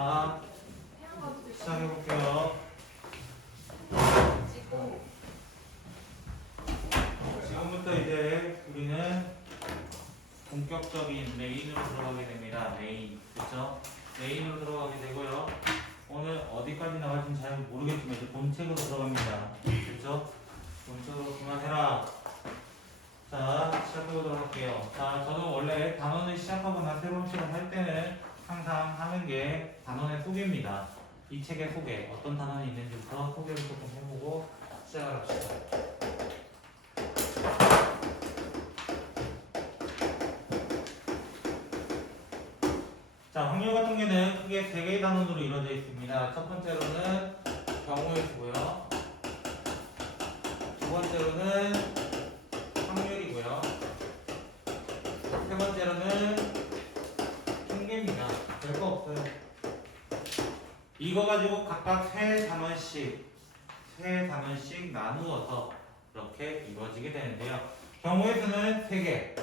자, 시작해볼게요. 지금부터 이제 우리는 본격적인 메인으로 들어가게 됩니다. 메인. 그쵸? 메인으로 들어가게 되고요. 오늘 어디까지 나갈지는 잘 모르겠지만 이제 본책으로 들어갑니다. 그쵸? 본책으로 그만해라. 자, 시작해보도록 할게요. 자, 저는 원래 단원을 시작하거나 새로운 시간 할 때는 항상 하는 게 단원의 소개입니다. 이 책의 소개, 어떤 단원이 있는지부터 소개를 조금 해보고 시작을 합시다. 자, 확률과 통계는 크게 세 개의 단원으로 이루어져 있습니다. 첫 번째로는 경우의 수고요. 두 번째로는 확률이고요. 세 번째로는 통계입니다. 별거 없어요. 이거 가지고 각각 세 단원씩 나누어서 이렇게 이루어지게 되는데요. 경우의 수는 3개.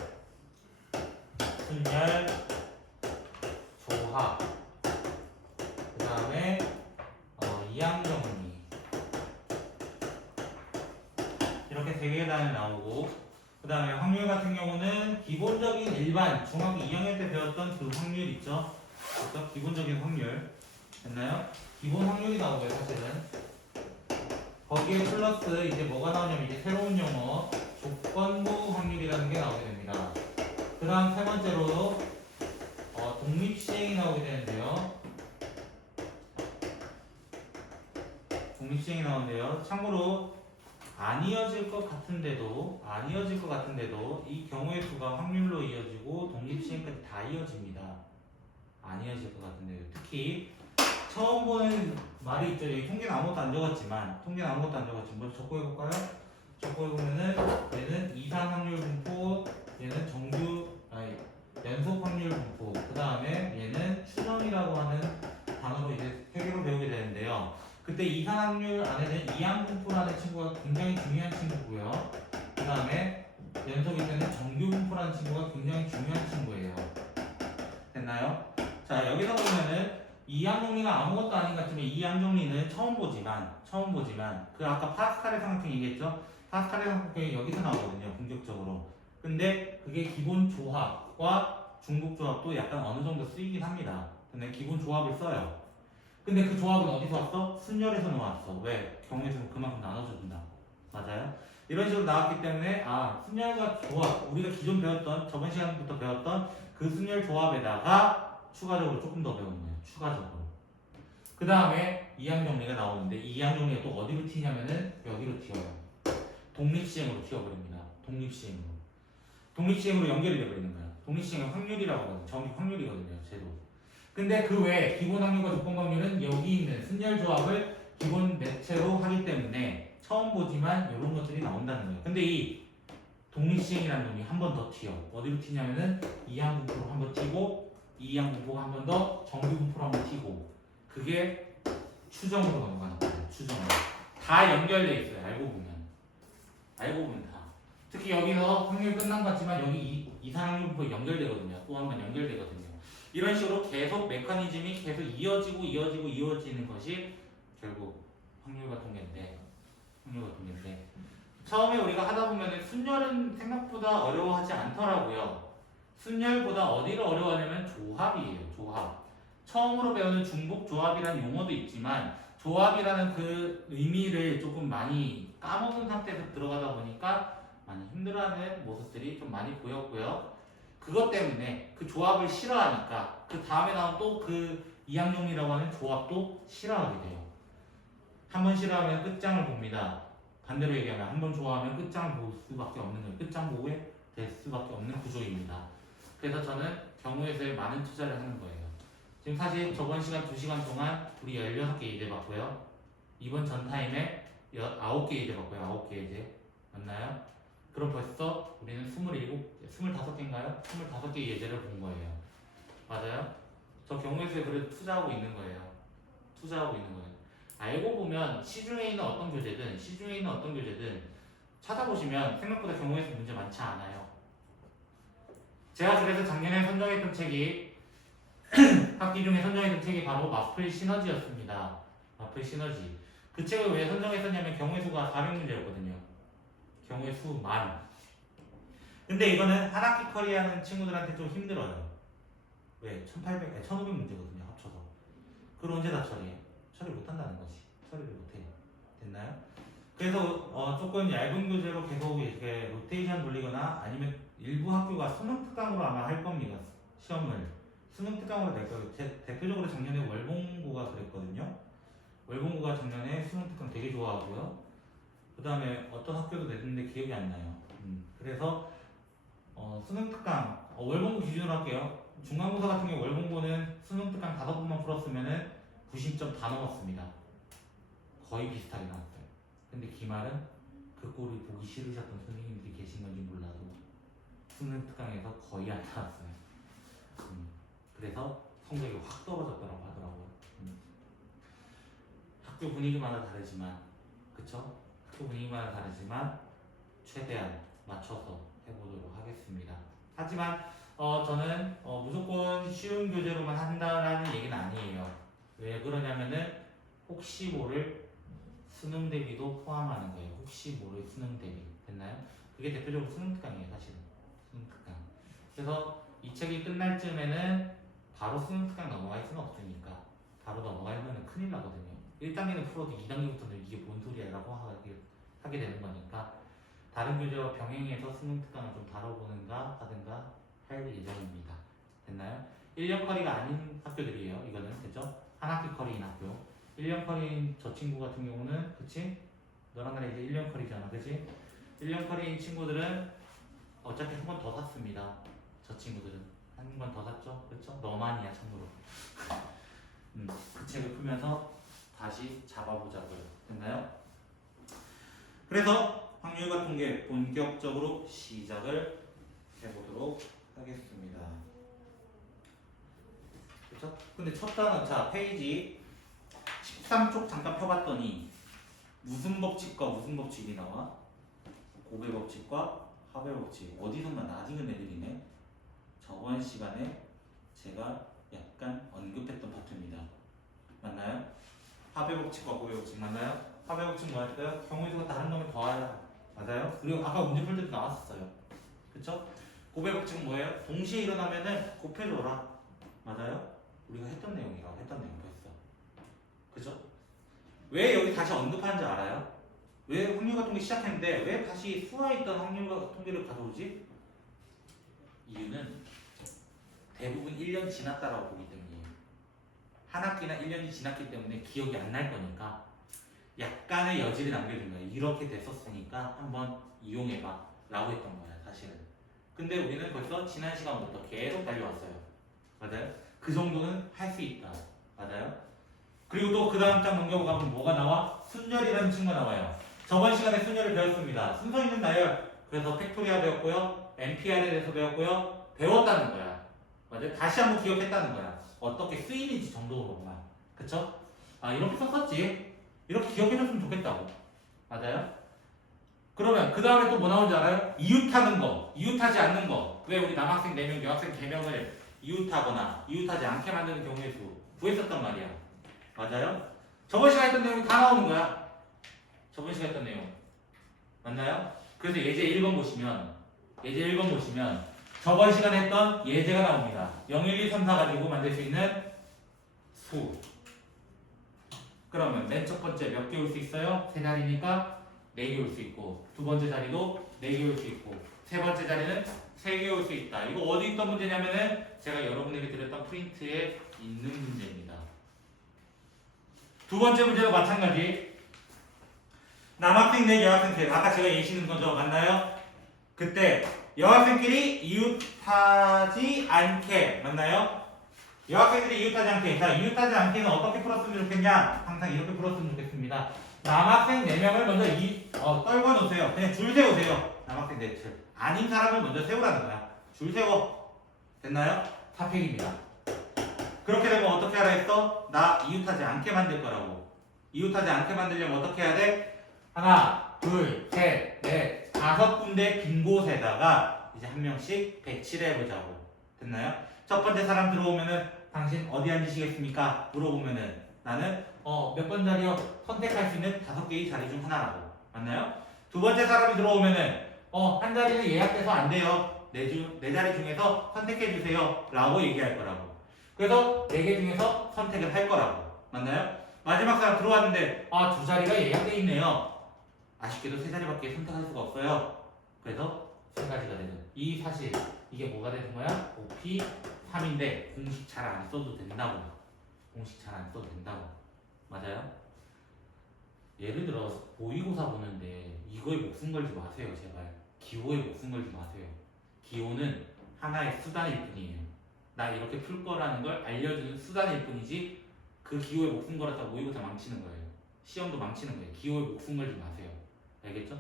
순열, 조합, 그 다음에 이항정리. 이렇게 3개의 단원이 나오고, 그 다음에 확률 같은 경우는 기본적인 일반 중학교 2학년 때 배웠던 그 확률 있죠? 그래서 기본적인 확률 됐나요? 기본 확률이 나오고요. 사실은 거기에 플러스 이제 뭐가 나오냐면 이제 새로운 용어 조건부 확률이라는 게 나오게 됩니다. 그 다음 세 번째로 독립시행이 나오게 되는데요. 독립시행이 나오는데요. 참고로 안 이어질 것 같은데도 이 경우의 수가 확률로 이어지고 독립시행까지 다 이어집니다. 안 이어질 것 같은데요. 특히 처음 보는 말이 있죠. 여기 통계는 아무것도 안 적었지만 먼저 적고해볼까요? 적고해보면은 얘는 이산 확률 분포, 얘는 연속 확률 분포, 그 다음에 얘는 추정이라고 하는 단어로 이제 세 개로 배우게 되는데요. 그때 이산 확률 안에는 이항 분포라는 친구가 굉장히 중요한 친구고요. 그 다음에 연속일 때는 정규 분포라는 친구가 굉장히 중요한 친구예요. 됐나요? 자, 여기서 보면은 이항정리가 아무것도 아닌 것 같지만 이항정리는 처음 보지만 그 아까 파스칼의 삼각형 얘기했죠? 파스칼의 삼각형이 여기서 나오거든요. 공격적으로. 근데 그게 기본 조합과 중복 조합도 약간 어느 정도 쓰이긴 합니다. 근데 기본 조합을 써요. 근데 그 조합은 어디서 왔어? 순열에서 나왔어. 왜? 경우에서 그만큼 나눠준다. 맞아요? 이런 식으로 나왔기 때문에 순열과 조합, 우리가 기존 배웠던 저번 시간부터 배웠던 그 순열 조합에다가 추가적으로 조금 더 배우는 거예요. 추가적으로. 그 다음에 이항정리가 나오는데 이 이항정리가 또 어디로 튀냐면은 여기로 튀어요. 독립시행으로 튀어버립니다. 독립시행으로 연결이 되어버리는 거예요. 독립시행은 확률이라고 하거든요. 정식 확률이거든요. 제도. 근데 그 외에 기본 확률과 조건 확률은 여기 있는 순열 조합을 기본 매체로 하기 때문에 처음 보지만 이런 것들이 나온다는 거예요. 근데 이 독립시행이라는 놈이 한 번 더 튀어. 어디로 튀냐면은 이항 분포로 한 번 튀고 이항 분포가 한 번 더 정규 분포로 한 번 튀고 그게 추정으로 넘어가는 거예요. 추정으로. 다 연결돼 있어요. 알고 보면 다. 특히 여기서 확률 끝난 것 같지만 여기 이산 확률 분포 연결되거든요. 또 한 번 연결되거든요. 이런 식으로 계속 메커니즘이 계속 이어지는 것이 결국 확률과 통계인데 처음에 우리가 하다 보면 순열은 생각보다 어려워하지 않더라고요. 순열보다 어디를 어려워하냐면 조합이에요. 조합. 처음으로 배우는 중복 조합이라는 용어도 있지만 조합이라는 그 의미를 조금 많이 까먹은 상태에서 들어가다 보니까 많이 힘들어하는 모습들이 좀 많이 보였고요. 그것 때문에 그 조합을 싫어하니까 그 다음에 나온 또 그 이항정리라고 하는 조합도 싫어하게 돼요. 한 번 싫어하면 끝장을 봅니다. 반대로 얘기하면 한 번 좋아하면 끝장을 볼 수밖에 없는 거예요. 끝장 보게 될 수밖에 없는 구조입니다. 그래서 저는 경우에서의 많은 투자를 하는 거예요. 지금 사실 저번 시간 2시간 동안 우리 16개 예제 봤고요. 이번 전 타임에 9개 예제 봤고요. 9개 예제. 맞나요? 그럼 벌써 우리는 25개인가요? 25개 예제를 본 거예요. 맞아요? 저 경우에서의 그래도 투자하고 있는 거예요. 알고 보면 시중에 있는 어떤 교재든 찾아보시면 생각보다 경우에서 문제 많지 않아요. 제가 그래서 작년에 선정했던 책이 학기 중에 선정했던 책이 바로 마플 시너지였습니다. 마플 시너지. 그 책을 왜 선정했었냐면 경우의 수가 400문제였거든요. 경우의 수만. 근데 이거는 한 학기 커리하는 친구들한테 좀 힘들어요. 왜? 1500문제거든요. 합쳐서. 그걸 언제 다 처리해? 처리 못한다는 거지. 처리를 못해. 됐나요? 그래서 조금 얇은 교재로 계속 이렇게 로테이션 돌리거나 아니면 일부 학교가 수능 특강으로 아마 할 겁니다. 시험을. 수능 특강으로 낼 거예요. 대표적으로 작년에 월봉고가 그랬거든요. 월봉고가 작년에 수능 특강 되게 좋아하고요. 그 다음에 어떤 학교도 냈는데 기억이 안 나요. 그래서 수능 특강 월봉고 기준으로 할게요. 중간고사 같은 경우 월봉고는 수능 특강 5번만 풀었으면은 90점 다 넘었습니다. 거의 비슷하게 나왔어요. 근데 기말은 그 꼴이 보기 싫으셨던 선생님들이 계신 건지 몰라도 수능 특강에서 거의 안 나왔어요. 그래서 성적이 확 떨어졌더라고 하더라고요. 학교 분위기마다 다르지만, 그쵸? 학교 분위기마다 다르지만 최대한 맞춰서 해보도록 하겠습니다. 하지만 저는 무조건 쉬운 교재로만 한다라는 얘기는 아니에요. 왜 그러냐면은 혹시 모를 수능 대비도 포함하는 거예요. 혹시 모를 수능 대비. 됐나요? 그게 대표적으로 수능 특강이에요, 사실은. 수능 특강. 그래서 이 책이 끝날 쯤에는 바로 수능 특강 넘어갈 수는 없으니까 바로 넘어가면 큰일 나거든요. 1단계는 풀어도 2단계부터는 이게 뭔 소리야 라고 하게 되는 거니까 다른 교재와 병행해서 수능 특강을 좀 다뤄보는가 하든가 할 예정입니다. 됐나요? 1년 커리가 아닌 학교들이에요. 이거는 됐죠? 한 학기 커리인 학교. 1년 커리인 저 친구 같은 경우는 그치? 너랑 나랑 이제 1년 커리잖아. 그치? 1년 커리인 친구들은 어차피 한 번 더 샀습니다. 저 친구들은 한 번 더 샀죠? 그렇죠? 너만이야 참고로. 그 책을 풀면서 다시 잡아보자고요. 됐나요? 그래서 확률과 통계 본격적으로 시작을 해보도록 하겠습니다. 그렇죠? 근데 첫 단어 자 페이지 13쪽 잠깐 펴봤더니 무슨 법칙과 무슨 법칙이 나와? 고배 법칙과 하배 법칙. 어디선가 나지은 애들이네. 저번 시간에 제가 약간 언급했던 파트입니다. 맞나요? 하배 법칙과 고배 법칙 맞나요? 하배 법칙 뭐였어요? 경우의 수가 다른 놈을 더하라. 맞아요? 그리고 아까 문제 풀 때도 나왔었어요. 그쵸? 고배 법칙은 뭐예요? 동시에 일어나면은 곱해줘라. 맞아요? 우리가 했던 내용이라고 했던 내용 했어. 그죠? 왜 여기 다시 언급하는지 알아요? 왜 확률과 통계 시작했는데 왜 다시 수화에 있던 확률과 통계를 가져오지? 이유는 대부분 1년 지났다라고 보기 때문이에요. 한 학기나 1년이 지났기 때문에 기억이 안 날 거니까 약간의 여지를 남겨준 거예요. 이렇게 됐었으니까 한번 이용해봐 라고 했던 거야 사실은. 근데 우리는 벌써 지난 시간부터 계속 달려왔어요. 맞아요? 그 정도는 할 수 있다. 맞아요? 그리고 또 그 다음 장 넘겨가면 뭐가 나와? 순열이라는 친구가 나와요. 저번 시간에 순열을 배웠습니다. 순서 있는 나열. 그래서 팩토리아 배웠고요. NPR에 대해서 배웠고요. 배웠다는 거야. 맞아요? 다시 한번 기억했다는 거야. 어떻게 쓰이는지 정도로만. 그쵸? 아 이렇게 썼었지. 이렇게 기억해줬으면 좋겠다고. 맞아요? 그러면 그 다음에 또 뭐 나오는지 알아요? 이웃하는 거, 이웃하지 않는 거. 왜 우리 남학생 4명, 여학생 3명을 이웃하거나 이웃하지 않게 만드는 경우의 수 구했었단 말이야. 맞아요? 저번 시간에 했던 내용이 다 나오는 거야. 저번 시간에 했던 내용. 맞나요? 그래서 예제 1번 보시면 저번 시간에 했던 예제가 나옵니다. 0, 1, 2, 3, 4 가지고 만들 수 있는 수. 그러면 맨 첫 번째 몇 개 올 수 있어요? 3자리니까 4개 올 수 있고 두 번째 자리도 4개 올 수 있고 세 번째 자리는 3개 올 수 있다. 이거 어디 있던 문제냐면은 제가 여러분에게 드렸던 프린트에 있는 문제입니다. 두 번째 문제도 마찬가지. 남학생 4, 여학생 3. 아까 제가 예시는 거죠. 맞나요? 그때 여학생끼리 이웃하지 않게. 맞나요? 여학생들이 이웃하지 않게. 자, 이웃하지 않게는 어떻게 풀었으면 좋겠냐? 항상 이렇게 풀었으면 좋겠습니다. 남학생 4명을 먼저 떨궈 놓으세요. 그냥 줄 세우세요. 남학생 4줄. 아닌 사람을 먼저 세우라는 거야. 줄 세워. 됐나요? 사팩입니다. 그렇게 되면 어떻게 하라 했어? 나 이웃하지 않게 만들 거라고. 이웃하지 않게 만들려면 어떻게 해야 돼? 하나, 둘, 셋, 넷, 5군데 빈 곳에다가 이제 한 명씩 배치를 해보자고. 됐나요? 첫 번째 사람 들어오면은 당신 어디 앉으시겠습니까? 물어보면은 나는 몇 번 자리요? 선택할 수 있는 5개의 자리 중 하나라고. 맞나요? 두 번째 사람이 들어오면은 한 자리는 예약돼서 안 돼요. 네 자리 중에서 선택해 주세요. 라고 얘기할 거라고. 그래서 4개 중에서 선택을 할 거라고. 맞나요? 마지막 사람 들어왔는데 2자리가 예약돼 있네요. 아쉽게도 3자리밖에 선택할 수가 없어요. 그래서 3가지가 되는 이 사실 이게 뭐가 되는 거야? OP 3인데 공식 잘 안 써도 된다고. 공식 잘 안 써도 된다고. 맞아요? 예를 들어 모의고사 보는데 이거에 목숨 걸지 마세요. 제발. 기호에 목숨 걸지 마세요. 기호는 하나의 수단일 뿐이에요. 나 이렇게 풀 거라는 걸 알려주는 수단일 뿐이지 그 기호에 목숨 걸었다고 모의고사 망치는 거예요. 시험도 망치는 거예요. 기호에 목숨 걸지 마세요. 알겠죠?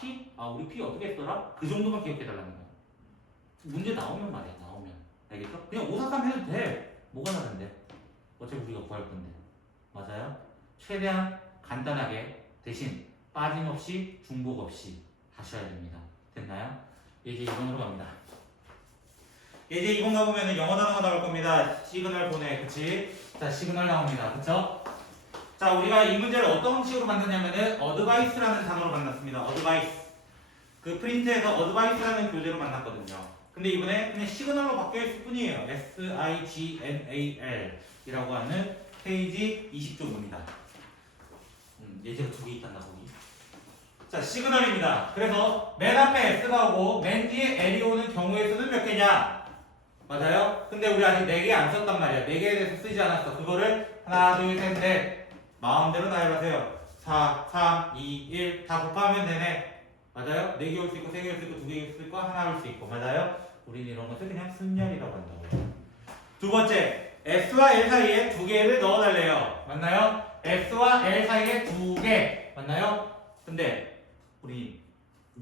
P? 우리 P 어떻게 했더라? 그 정도만 기억해달라는 거야. 문제 나오면 말이야. 나오면. 알겠죠? 그냥 543 해도 돼. 뭐가 다른데? 어차피 우리가 구할 건데. 맞아요? 최대한 간단하게 대신 빠짐없이 중복 없이 하셔야 됩니다. 됐나요? 예제 2번으로 갑니다. 예제 2번 가보면 영어 단어가 나올 겁니다. 시그널 보내. 그치? 자, 시그널 나옵니다. 그쵸? 자, 우리가 이 문제를 어떤 식으로 만드냐면은 어드바이스라는 단어로 만났습니다. 어드바이스. 그 프린트에서 어드바이스라는 교재로 만났거든요. 근데 이번에 그냥 시그널로 바뀌어있을 뿐이에요. SIGNAL 이라고 하는 페이지 20쪽입니다. 예제가 2개 있단다 거기. 자, 시그널입니다. 그래서 맨 앞에 S가 오고 맨 뒤에 L이 오는 경우의 수는 몇 개냐? 맞아요? 근데 우리 아직 4개 안 썼단 말이야. 4개에 대해서 쓰지 않았어. 그거를 하나, 둘, 셋, 넷 마음대로 다 해보세요. 4, 3, 2, 1 다 곱하면 되네. 맞아요? 4개 올 수 있고 3개 올 수 있고 2개 올 수 있고 하나 올 수 있고. 맞아요? 우리는 이런 것을 그냥 순열이라고 한다고요. 두 번째, S와 L 사이에 2개를 넣어달래요. 맞나요? S와 L 사이에 2개. 맞나요? 근데 우리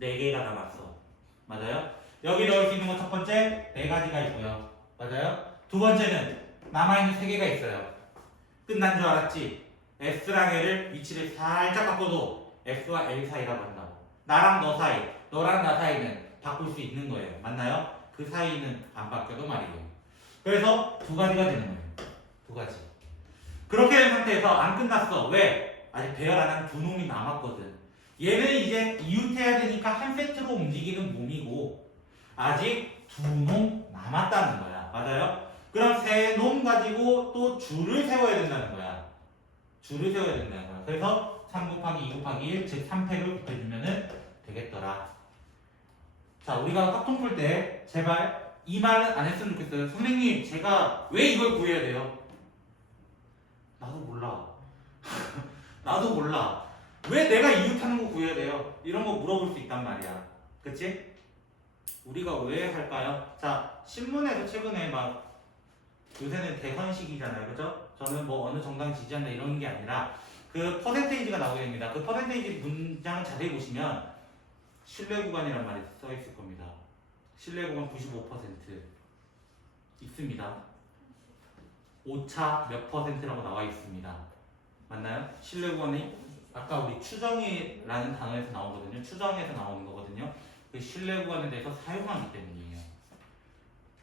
4개가 남았어. 맞아요? 여기 넣을 수 있는 건 첫 번째 4가지가 있고요. 맞아요? 두 번째는 남아있는 3개가 있어요. 끝난 줄 알았지? S랑 L을 위치를 살짝 바꿔도 S와 L 사이라고 한다고. 나랑 너 사이, 너랑 나 사이는 바꿀 수 있는 거예요. 맞나요? 그 사이는 안 바뀌어도 말이에요. 그래서 2가지가 되는 거예요. 2가지. 그렇게 된 상태에서 안 끝났어. 왜? 아직 배열 안 한 2놈이 남았거든. 얘는 이제 이웃해야 되니까 한 세트로 움직이는 몸이고 아직 2놈 남았다는 거야. 맞아요? 그럼 3놈 가지고 또 줄을 세워야 된다는 거야. 줄을 세워야 된다는 거야. 그래서 3 곱하기 2 곱하기 1, 즉 3팩을 곱해주면 되겠더라. 자, 우리가 확통 풀 때 제발 이 말은 안 했으면 좋겠어요. 선생님, 제가 왜 이걸 구해야 돼요? 나도 몰라. 나도 몰라. 왜 내가 이웃하는 거 구해야 돼요? 이런 거 물어볼 수 있단 말이야. 그치? 우리가 왜 할까요? 자, 신문에서 최근에 막 요새는 대선 시기잖아요. 그죠? 저는 뭐 어느 정당 지지한다 이런 게 아니라 그 퍼센테이지가 나오게 됩니다. 그 퍼센테이지 문장을 자세히 보시면 신뢰 구간이란 말이 써 있을 겁니다. 신뢰 구간 95% 있습니다. 오차 몇 %라고 나와 있습니다. 맞나요? 신뢰 구간이 아까 우리 추정이라는 단어에서 나오거든요. 추정에서 나오는 거거든요. 그 신뢰 구간에 대해서 사용하기 때문이에요.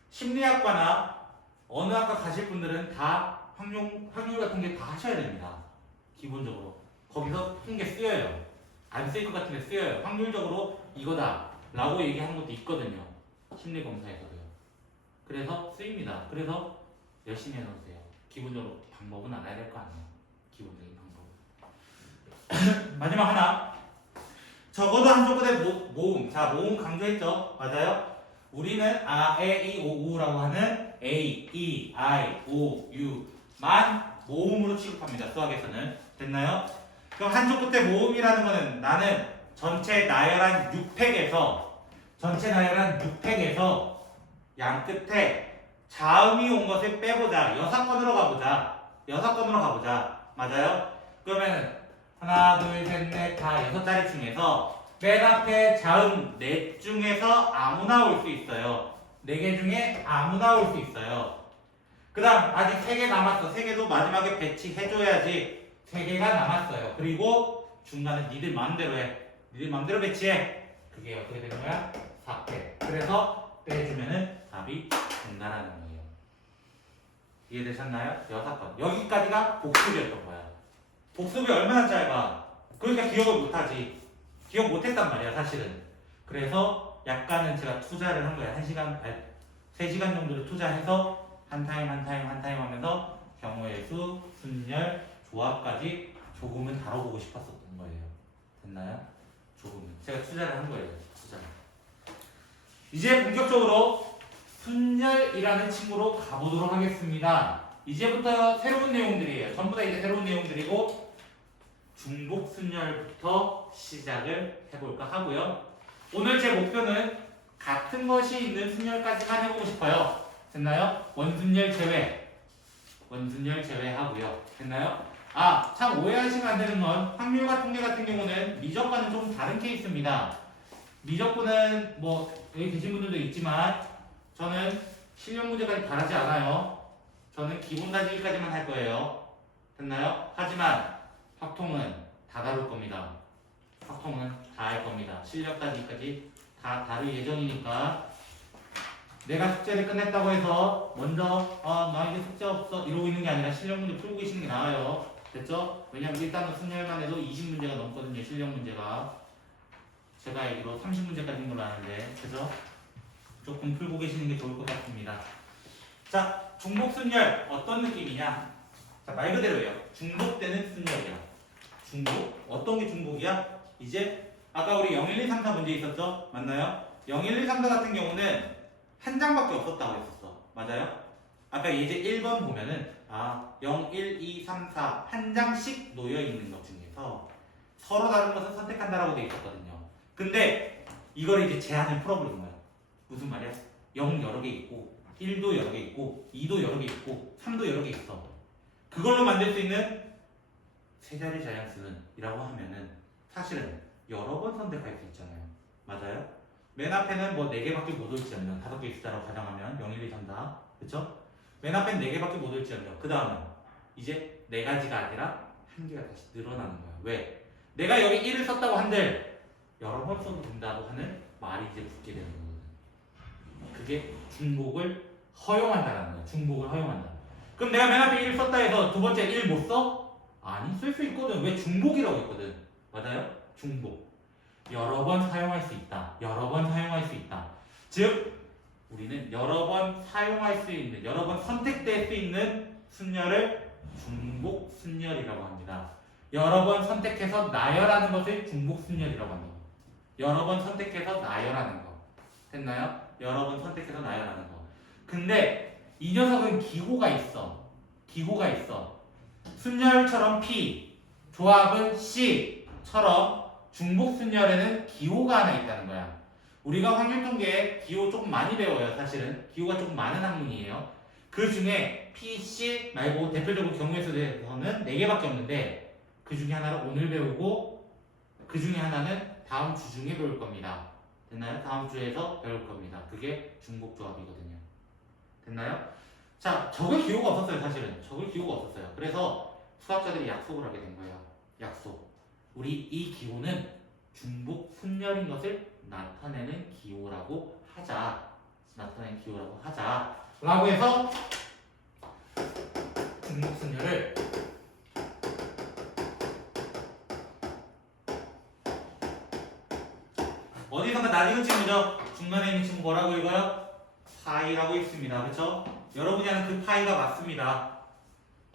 심리학과나 어느 학과 가실 분들은 다 확률 같은 게 다 하셔야 됩니다. 기본적으로. 거기서 큰 게 쓰여요. 안 쓰일 것 같은데 쓰여요. 확률적으로 이거다 라고 얘기하는 것도 있거든요. 심리검사에서도요. 그래서 쓰입니다. 그래서 열심히 해놓으세요. 기본적으로 방법은 알아야 될 거 아니에요. 기본적인 방법. 마지막 하나. 적어도 한 조건의 모음. 자, 모음 강조했죠? 맞아요? 우리는 A, E, O, U라고 하는 A, E, I, O, U만 모음으로 취급합니다. 수학에서는. 됐나요? 그럼 한쪽 끝에 모음이라는 거는 나는 전체 나열한 6팩에서 양 끝에 자음이 온 것을 빼보자. 여사건으로 가보자. 맞아요? 그러면 하나, 둘, 셋, 넷, 다 6자리 중에서 맨 앞에 자음 4 중에서 아무나 올 수 있어요. 4개 중에 아무나 올 수 있어요. 그 다음 아직 3개 남았어. 3개도 마지막에 배치해줘야지. 3개가 남았어요. 그리고 중간에 니들 마음대로 해. 니들 마음대로 배치해. 그게 어떻게 되는 거야? 4팩. 그래서 빼주면은 답이 된다라는 거예요. 이해되셨나요? 6번. 여기까지가 복습이었던 거야. 복습이 얼마나 짧아? 그러니까 기억을 못하지. 기억 못했단 말이야 사실은. 그래서 약간은 제가 투자를 한 거야. 3시간 정도를 투자해서 한 타임 하면서 경우의 수, 순열, 조합까지 조금은 다뤄보고 싶었었던 거예요. 됐나요? 조금은. 제가 투자를 한 거예요. 투자. 이제 본격적으로 순열이라는 친구로 가보도록 하겠습니다. 이제부터 새로운 내용들이에요. 전부 다 이제 새로운 내용들이고 중복 순열부터 시작을 해볼까 하고요. 오늘 제 목표는 같은 것이 있는 순열까지만 해보고 싶어요. 됐나요? 원순열 제외. 원순열 제외하고요. 됐나요? 아, 참 오해하시면 안 되는 건 확률과 통계 같은 경우는 미적과는 좀 다른 케이스입니다. 미적분은 뭐 여기 계신 분들도 있지만 저는 실력 문제까지 바라지 않아요. 저는 기본 다지기까지만 할 거예요. 됐나요? 하지만 확통은 다 다룰 겁니다. 확통은 다 할 겁니다. 실력 다지기까지 다 다룰 예정이니까 내가 숙제를 끝냈다고 해서 먼저 나 이제 숙제 없어 이러고 있는 게 아니라 실력 문제 풀고 계시는 게 나아요. 됐죠? 왜냐면 일단은 순열만 해도 20문제가 넘거든요. 실력 문제가. 제가 알기로 30문제까지인 걸로 아는데 그죠? 조금 풀고 계시는 게 좋을 것 같습니다. 자, 중복순열 어떤 느낌이냐? 자, 말 그대로예요. 중복되는 순열이야. 중복? 어떤 게 중복이야? 이제 아까 우리 0, 1, 2, 3, 4 문제 있었죠? 맞나요? 0, 1, 2, 3, 4 같은 경우는 한 장밖에 없었다고 했었어. 맞아요? 아까 이제 1번 보면은 0, 1, 2, 3, 4 한 장씩 놓여 있는 것 중에서 서로 다른 것을 선택한다라고 돼 있었거든요. 근데 이걸 이제 제한을 풀어버린 거야. 무슨 말이야? 0 여러 개 있고 1도 여러 개 있고 2도 여러 개 있고 3도 여러 개 있어. 그걸로 만들 수 있는 세 자리 자연수는 이라고 하면은 사실은 여러 번 선택할 수 있잖아요. 맞아요? 맨 앞에는 뭐 4개밖에 못 올지언정 5개 있다라고 가정하면 0, 1, 2, 3, 4 그쵸? 맨 앞엔 4개밖에 못 올지언정 그 다음은 이제 4가지가 아니라 1개가 다시 늘어나는 거야. 왜? 내가 여기 1을 썼다고 한들 여러 번 써도 된다고 하는 말이 이제 붙게 되는 거거든. 그게 중복을 허용한다는 거야. 중복을 허용한다. 그럼 내가 맨 앞에 1 썼다 해서 두 번째 1 못 써? 아니, 쓸 수 있거든. 왜? 중복이라고 했거든. 맞아요? 중복. 여러 번 사용할 수 있다. 여러 번 사용할 수 있다. 즉, 우리는 여러 번 사용할 수 있는, 여러 번 선택될 수 있는 순열을 중복 순열이라고 합니다. 여러 번 선택해서 나열하는 것을 중복 순열이라고 합니다. 여러 번 선택해서 나열하는 거. 됐나요? 여러 번 선택해서 나열하는 거. 근데 이 녀석은 기호가 있어. 기호가 있어. 순열처럼 P, 조합은 C처럼 중복 순열에는 기호가 하나 있다는 거야. 우리가 확률통계에 기호 조금 많이 배워요. 사실은 기호가 조금 많은 학문이에요. 그 중에 P, C 말고 대표적으로 경우의 수에서는 4개밖에 없는데 그 중에 하나를 오늘 배우고 그 중에 하나는 다음 주 중에 배울 겁니다. 됐나요? 다음 주에서 배울 겁니다. 그게 중복 조합이거든요. 됐나요? 자, 적을 기호가 없었어요. 사실은 적을 기호가 없었어요. 그래서 수학자들이 약속을 하게 된 거예요. 약속. 우리 이 기호는 중복 순열인 것을 나타내는 기호라고 하자. 나타내는 기호라고 하자. 라고 해서 중복 순열을 어디선가 나뉘는 친구죠. 중간에 있는 친구 뭐라고 읽어요? 파이라고 있습니다. 그렇죠? 여러분이 아는 그 파이가 맞습니다.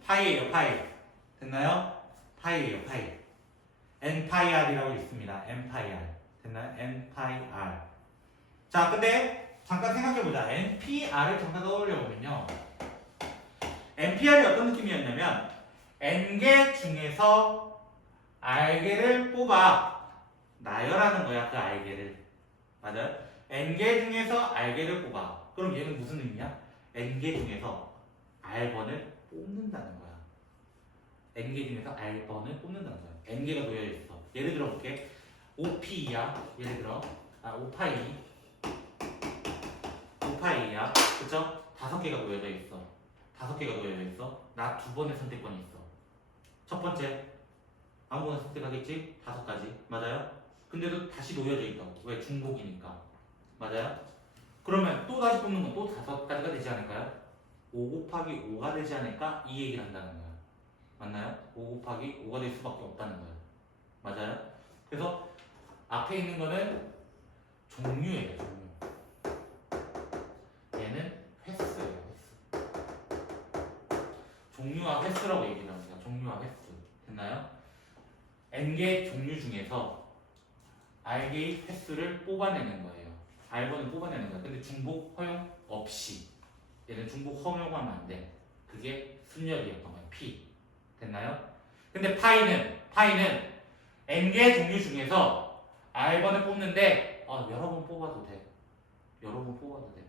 파이예요. 파이. 됐나요? 파이예요. 파이. n파이r이라고 있습니다. n파이r. 됐나요? n파이r. 자, 근데 잠깐 생각해보자. npr을 잠깐 떠올려보면요. npr이 어떤 느낌이었냐면 n개 중에서 r개를 뽑아 나열하는 거야. 그 r개를. 맞아요? n개 중에서 r개를 뽑아. 그럼 얘는 무슨 의미야? n개 중에서 r번을 뽑는다는 거야. n개 중에서 r번을 뽑는다는 거야. n개가 놓여있어. 예를 들어 볼게. 5p야. 예를 들어 5파이야. 그쵸? 5개가 놓여져 있어. 5개가 놓여져 있어. 나 2번의 선택권이 있어. 첫 번째 아무거나 선택하겠지? 5가지. 맞아요? 근데도 다시 놓여져 있다고. 왜? 중복이니까. 맞아요? 그러면 또 다시 뽑는 건 또 5가지가 되지 않을까요? 5 곱하기 5가 되지 않을까? 이 얘기를 한다는 거야. 맞나요? 5 곱하기 5가 될 수밖에 없다는 거야. 맞아요? 그래서 앞에 있는 거는 종류예요. 종류. 얘는 횟수예요. 횟수. 종류와 횟수라고 얘기를 합니다. 종류와 횟수. 됐나요? n개의 종류 중에서 r개의 횟수를 뽑아내는 거예요. r번을 뽑아내는 거예요. 근데 중복 허용 없이. 얘는 중복 허용하면 안 돼. 그게 순열이었던 거예요. p. 됐나요? 근데 파이는 n개의 종류 중에서 r번을 뽑는데 여러 번 뽑아도 돼. 여러 번 뽑아도 돼.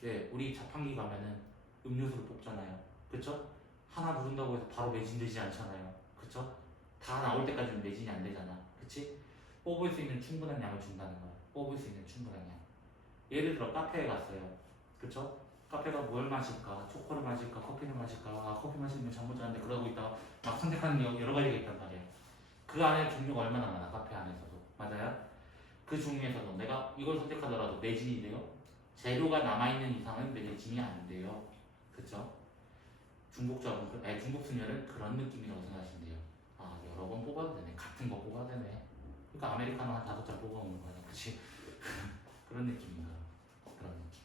네, 우리 자판기 가면은 음료수를 뽑잖아요. 그쵸? 하나 누른다고 해서 바로 매진되지 않잖아요. 그쵸? 다 나올 때까지는 매진이 안 되잖아. 그치? 뽑을 수 있는 충분한 양을 준다는 거야. 뽑을 수 있는 충분한 양. 예를 들어 카페에 갔어요. 그쵸? 카페가 뭘 마실까? 초코를 마실까? 커피를 마실까? 커피 마시면 잠 못 자는데 그러고 있다가 막 선택하는 여러 가지가 있단 말이야. 그 안에 종류가 얼마나 많아, 카페 안에서도. 맞아요? 그 중에서도 내가 이걸 선택하더라도 매진이 돼요? 재료가 남아있는 이상은 매진이 안 돼요. 그쵸? 중복순열은 그런 느낌이라고 생각하시면 돼요. 여러 번 뽑아도 되네. 같은 거 뽑아도 되네. 그러니까 아메리카노 한 5잔 뽑아오는 거야. 그치? 그런 느낌인가. 그런 느낌.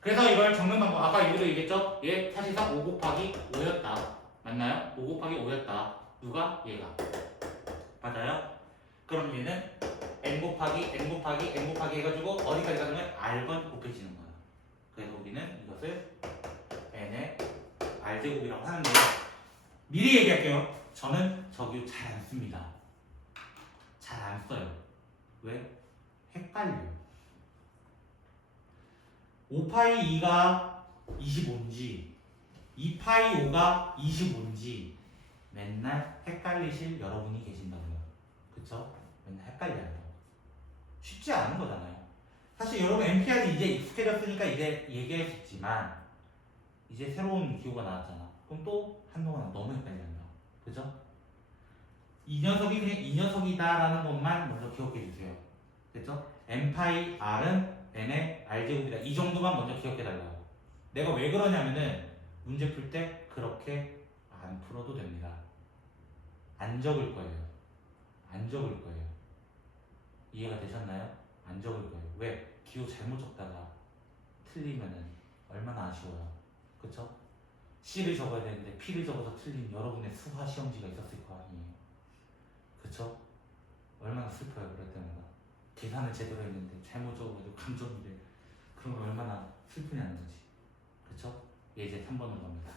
그래서 이걸 적는 방법, 아까 이것도 얘기했죠? 얘 사실상 5 곱하기 5였다. 맞나요? 5 곱하기 5였다. 누가? 얘가. 맞아요? 그럼 얘는 n 곱하기 해가지고 어디까지 가면 r번 곱해지는 거야. 그래서 우리는 이것을 n의 r제곱이라고 하는데요. 미리 얘기할게요. 저는 저기 잘 안 씁니다. 잘 안 써요. 왜? 헷갈려요. 5파이 2가 25인지 2파이 5가 25인지 맨날 헷갈리실 여러분이 계신다고요. 그쵸? 맨날 헷갈려요. 쉽지 않은 거잖아요. 사실 여러분 MPR이 이제 익숙해졌으니까 이제 얘기할 수 있지만 이제 새로운 기호가 나왔잖아. 그럼 또 한동안 너무 헷갈린다. 그죠? 이 녀석이다라는 것만 먼저 기억해 주세요. 됐죠? n파이 r은 n의 r제곱이다. 이 정도만 먼저 기억해 달라고. 내가 왜 그러냐면은 문제 풀 때 그렇게 안 풀어도 됩니다. 안 적을 거예요. 안 적을 거예요. 이해가 되셨나요? 안 적을 거예요. 왜? 기호 잘못 적다가 틀리면은 얼마나 아쉬워요. 그쵸? C를 적어야 되는데 P를 적어서 틀린 여러분의 수화 시험지가 있었을 거 아니에요. 그쵸? 얼마나 슬퍼요. 그럴 때마다. 계산을 제대로 했는데 잘못 적어가지고 감점이래. 그러면 얼마나 슬프냐는 거지. 그쵸? 이제 3번으로 갑니다.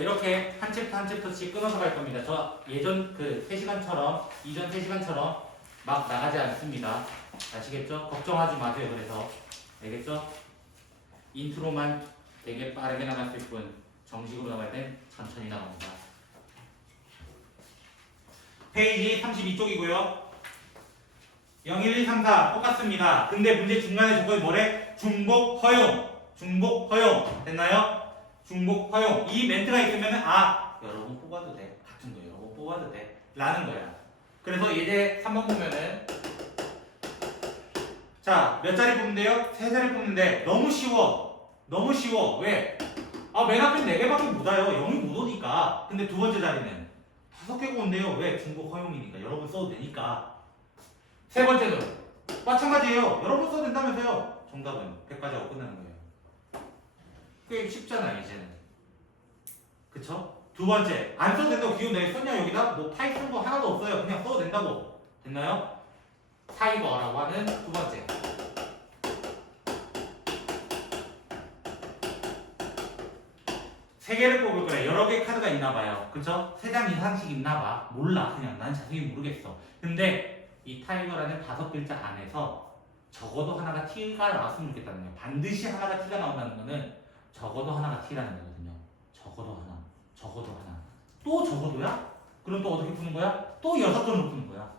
이렇게 한 챕터 한 챕터씩 끊어서 갈 겁니다. 저 예전 그 3시간처럼 이전 3시간처럼 막 나가지 않습니다. 아시겠죠? 걱정하지 마세요. 그래서 알겠죠? 인트로만 되게 빠르게 나갔을 뿐 정식으로 나갈 땐 천천히 나갑니다. 페이지 32쪽이고요. 0, 1, 2, 3, 4 똑같습니다. 근데 문제 중간에 조건이 뭐래? 중복 허용. 중복 허용. 됐나요? 중복 허용. 이 멘트가 있으면 여러 번 뽑아도 돼. 같은 거 여러 번 뽑아도 돼. 라는 거야. 그래서 이제 3번 보면은 자, 몇 자리 뽑는데요? 3자리 뽑는데 너무 쉬워. 너무 쉬워. 왜? 맨 앞에 4개밖에 못 와요. 0이 못 오니까. 근데 두 번째 자리는 5개가 온대요. 왜? 중복 허용이니까. 여러 번 써도 되니까. 세 번째는 마찬가지예요. 여러 번 써도 된다면서요. 정답은 100까지 하고 끝나는 거예요. 꽤 쉽잖아 이제는. 그쵸? 두 번째, 안 써도 된다고 기호 내 썼냐 여기다? 뭐 파이 쓴 거 하나도 없어요. 그냥 써도 된다고. 됐나요? 타이거라고 하는 두 번째. 세 개를 뽑을 거야. 여러 개 카드가 있나 봐요. 그쵸? 3장 이상씩 있나 봐. 몰라. 그냥 난 자세히 모르겠어. 근데 이 타이거라는 5글자 안에서 적어도 하나가 T가 나왔으면 좋겠다는 거예요. 반드시 하나가 T가 나온다는 거는 적어도 하나가 T라는 거거든요. 적어도 하나. 적어도 하나. 또 적어도야? 그럼 또 어떻게 푸는 거야? 또 6건으로 푸는 거야.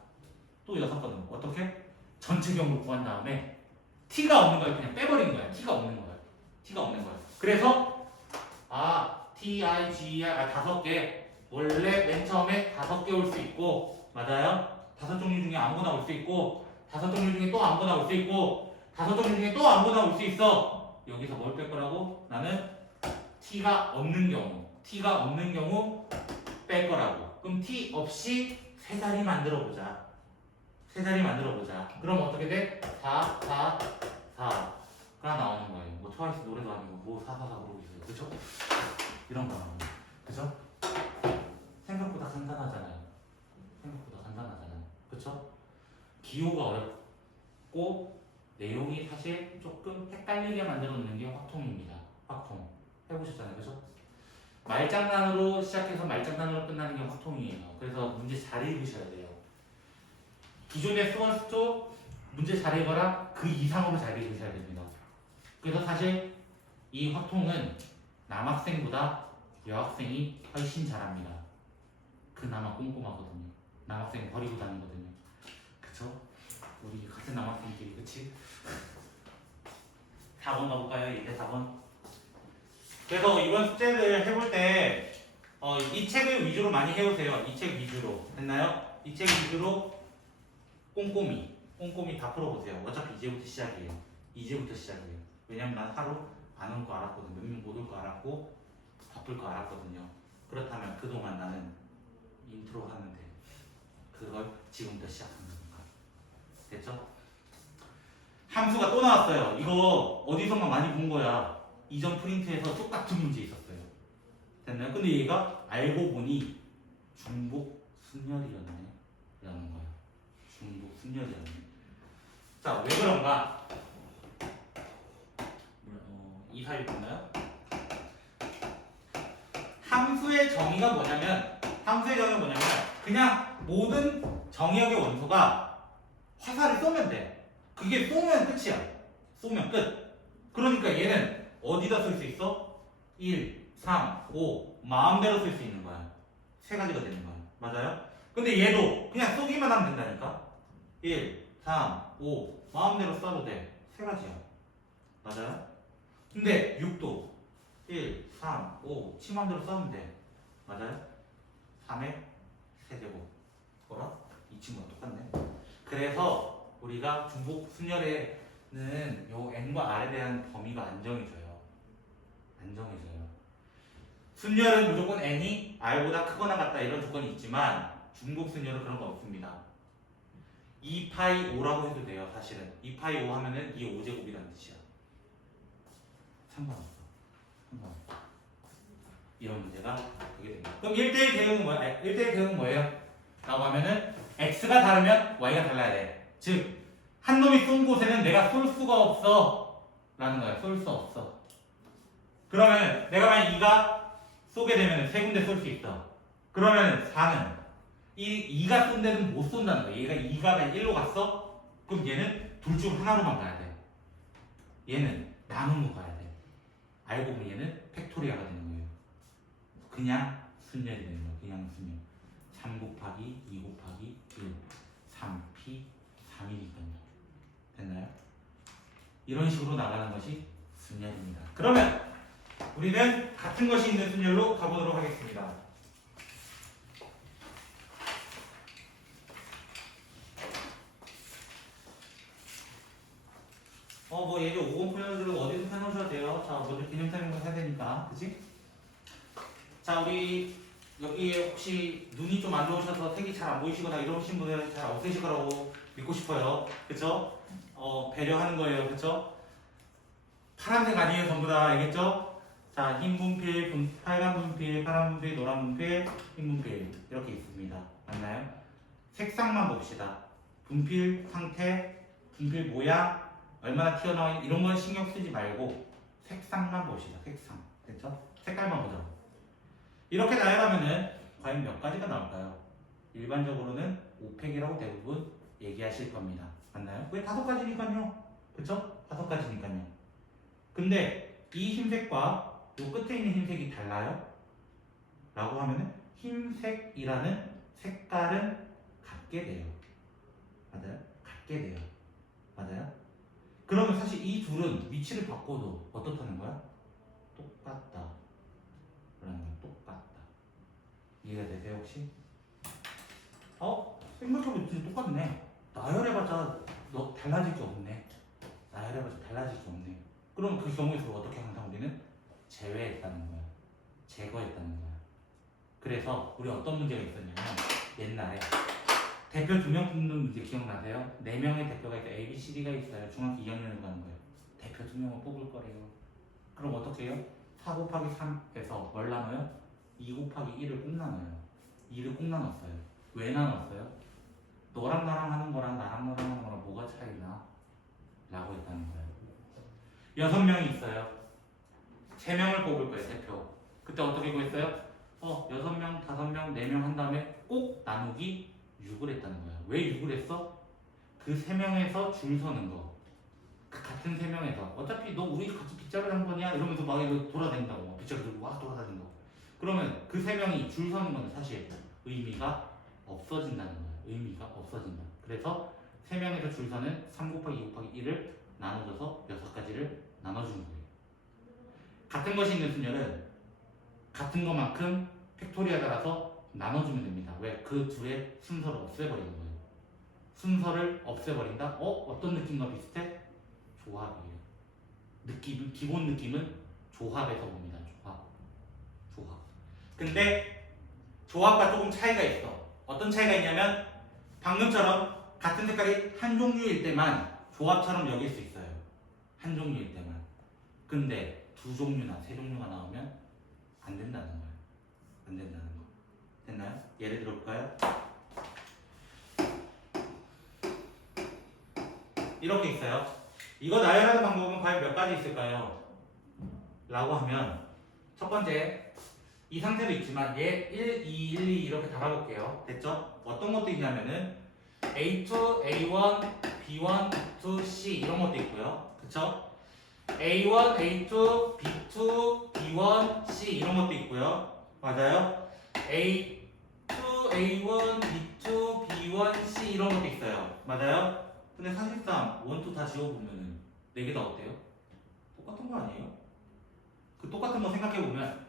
또 6건으로. 어떻게? 전체 경우를 구한 다음에 T가 없는 걸 그냥 빼버린 거야. T가 없는 거야. T가 없는 거야. 그래서 TIGR 5개. 원래 맨 처음에 5개 올 수 있고, 맞아요? 5종류 중에 아무거나 올 수 있고, 5종류 중에 또 아무거나 올 수 있고, 5종류 중에 또 아무거나 올 수 있어. 여기서 뭘 뺄 거라고? 나는 t가 없는 경우 뺄 거라고. 그럼 t 없이 세 자리 만들어 보자. 그럼 어떻게 돼? 4, 4, 4가 나오는 거예요. 뭐 트와이스 노래도 아니고 뭐 4, 4, 4 그러고 있어요. 그쵸? 이런 거 나오는 거예요. 그쵸? 생각보다 간단하잖아요. 그쵸? 기호가 어렵고 내용이 사실 조금 헷갈리게 만들어 놓는 게 확통입니다. 확통. 해보셨잖아요. 그죠? 말장난으로 시작해서 말장난으로 끝나는 게 확통이에요. 그래서 문제 잘 읽으셔야 돼요. 기존의 수원스도 문제 잘 읽어라 그 이상으로 잘 읽으셔야 됩니다. 그래서 사실 이 확통은 남학생보다 여학생이 훨씬 잘합니다. 그나마 꼼꼼하거든요. 남학생 버리고 다니거든요. 그쵸? 우리 같은 남학생끼리 그치? 4번 가볼까요? 이제 4번. 그래서 이번 숙제를 해볼 때 이 책을 위주로 많이 해오세요. 이 책 위주로. 됐나요? 이 책 위주로 꼼꼼히 다 풀어보세요. 어차피 이제부터 시작이에요. 왜냐면 난 하루 안 올 거 알았거든. 몇 명 못 올 거 알았고 바쁠 거 알았거든요. 그렇다면 그동안 나는 인트로 하는데 그걸 지금부터 시작하는 거니까. 됐죠? 함수가 또 나왔어요. 이거 어디선가 많이 본 거야. 이전 프린트에서 똑같은 문제 있었어요. 됐나요? 근데 얘가 알고 보니 중복 순열이었네 라는 거야. 중복 순열이었네. 자, 왜 그런가? 이 사유 있나요? 함수의 정의가 뭐냐면 그냥 모든 정의역의 원소가 화살을 쏘면 돼. 그게 쏘면 끝이야. 쏘면 끝. 그러니까 얘는 어디다 쓸 수 있어? 1, 3, 5 마음대로 쓸 수 있는 거야. 세 가지가 되는 거야. 맞아요? 근데 얘도 그냥 쏘기만 하면 된다니까. 1, 3, 5 마음대로 쏴도 돼. 세 가지야. 맞아요? 근데 6도 1, 3, 5 치 마음대로 쏴면 돼. 맞아요? 3의 세제곱. 뭐라? 이 친구가 똑같네. 그래서 우리가 중복 순열에는 요 n과 r에 대한 범위가 안정해져요. 순열은 무조건 n이 r보다 크거나 같다 이런 조건이 있지만 중복 순열은 그런 거 없습니다. 2파이 5라고 해도 돼요. 사실은 2파이 5 하면은 2 5제곱이라는 뜻이야. 상관없어. 이런 문제가 되게 됩니다. 그럼 1대1 대응은 뭐야? 1대1 대응은 뭐예요? 라고 하면은 x가 다르면 y가 달라야 돼. 즉 한 놈이 쏜 곳에는 내가 쏠 수가 없어 라는 거야. 쏠 수 없어. 그러면 내가 만약 2가 쏘게 되면 세 군데 쏠 수 있어. 그러면 4는 2가 쏜 데는 못 쏜다는 거야. 얘가 2가 1로 갔어? 그럼 얘는 둘 중 하나로만 가야 돼. 얘는 나누는 거 가야 돼. 알고 보면 얘는 팩토리아가 되는 거예요. 그냥 순열이 되는 거예요. 그냥 순열. 3 곱하기 2 곱하기 1 3p 3이니까요. 됐나요? 이런 식으로 나가는 것이 순열입니다. 그러면 우리는 같은 것이 있는 순열로 가보도록 하겠습니다. 뭐 얘를 5번 풀려주고 어디서 펴놓으셔도 돼요. 자, 먼저 개념 설명을 해야 되니까, 그치? 자, 우리 여기에 혹시 눈이 좀 안 좋으셔서 색이 잘 안 보이시거나 이러신 분들 잘 없으실 거라고 믿고 싶어요. 그쵸? 배려하는 거예요. 그쵸? 파란색 아니에요. 전부 다. 알겠죠? 자, 흰 분필, 빨간 분필, 파란 분필, 노란 분필, 흰 분필 이렇게 있습니다. 맞나요? 색상만 봅시다. 분필 상태, 분필 모양, 얼마나 튀어나와 이런 건 신경 쓰지 말고 색상만 봅시다. 색상. 됐죠? 색깔만 보자고. 이렇게 나열하면은 과연 몇 가지가 나올까요? 일반적으로는 5팩이라고 대부분 얘기하실 겁니다. 맞나요? 왜 5가지니까요? 그쵸? 5가지니까요. 근데 이 흰색과 요 끝에 있는 흰색이 달라요? 라고 하면은 흰색이라는 색깔은 같게 돼요. 맞아요? 같게 돼요. 맞아요? 그러면 사실 이 둘은 위치를 바꿔도 어떻다는 거야? 똑같다. 라는 거야. 똑같다. 이해가 되세요 혹시? 생각해보면 진짜 똑같네. 나열해봤자 너 달라질 게 없네. 그럼 그럼 그 경우에서 어떻게 항상 우리는 제외했다는 거야. 제거했다는 거야. 그래서 우리 어떤 문제가 있었냐면 옛날에 대표 2명 뽑는 문제 기억나세요? 4명의 대표가 있어. A, B, C, D가 있어요. 중학교 2학년을 가는 거예요. 대표 2명을 뽑을 거래요. 그럼 어떻게 해요? 4 곱하기 3에서 뭘 나눠요? 2 곱하기 1을 꼭 나눠요. 2를 꼭 나눴어요. 왜 나눴어요? 너랑 나랑 하는 거랑 나랑 너랑 하는 거랑 뭐가 차이나? 라고 했다는 거예요. 6명이 있어요. 3명을 뽑을 거예요, 대표. 그때 어떻게 구했어요? 6명, 5명, 4명 한 다음에 꼭 나누기 6을 했다는 거야. 왜 6을 했어? 그 3명에서 줄 서는 거. 그 같은 3명에서 어차피 너 우리 같이 빗자루 한 거냐? 이러면서 막 이거 돌아다닌다고. 빗자루 들고 막 돌아다닌다고. 그러면 그 3명이 줄 서는 거는 사실 의미가 없어진다는 거야. 의미가 없어진다. 그래서 3명에서 줄 서는 3 곱하기 2 곱하기 1을 나눠줘서 6가지를 나눠주는 거예요. 같은 것이 있는 순열은 같은 것만큼 팩토리에 따라서 나눠주면 됩니다. 왜? 그 둘의 순서를 없애버리는 거예요. 순서를 없애버린다? 어떤 느낌과 비슷해? 조합이에요. 기본 느낌은 조합에서 봅니다. 조합. 근데 조합과 조금 차이가 있어. 어떤 차이가 있냐면 방금처럼 같은 색깔이 한 종류일 때만 조합처럼 여길 수 있어요. 한 종류일 때만. 근데 2종류나 3종류가 나오면 안 된다는 거예요. 안 된다는 거. 됐나요? 예를 들어볼까요? 이렇게 있어요. 이거 나열하는 방법은 과연 몇 가지 있을까요? 라고 하면 첫 번째, 이 상태도 있지만 얘 1, 2, 1, 2 이렇게 달아볼게요. 됐죠? 어떤 것도 있냐면은 A2, A1, B1, B2, C 이런 것도 있고요. 그쵸? A1, A2, B2, B1, C 이런 것도 있고요. 맞아요? A2, A1, B2, B1, C 이런 것도 있어요. 맞아요? 근데 사실상 1, 2 다 지워보면은 4개 다 어때요? 똑같은 거 아니에요? 그 똑같은 거 생각해보면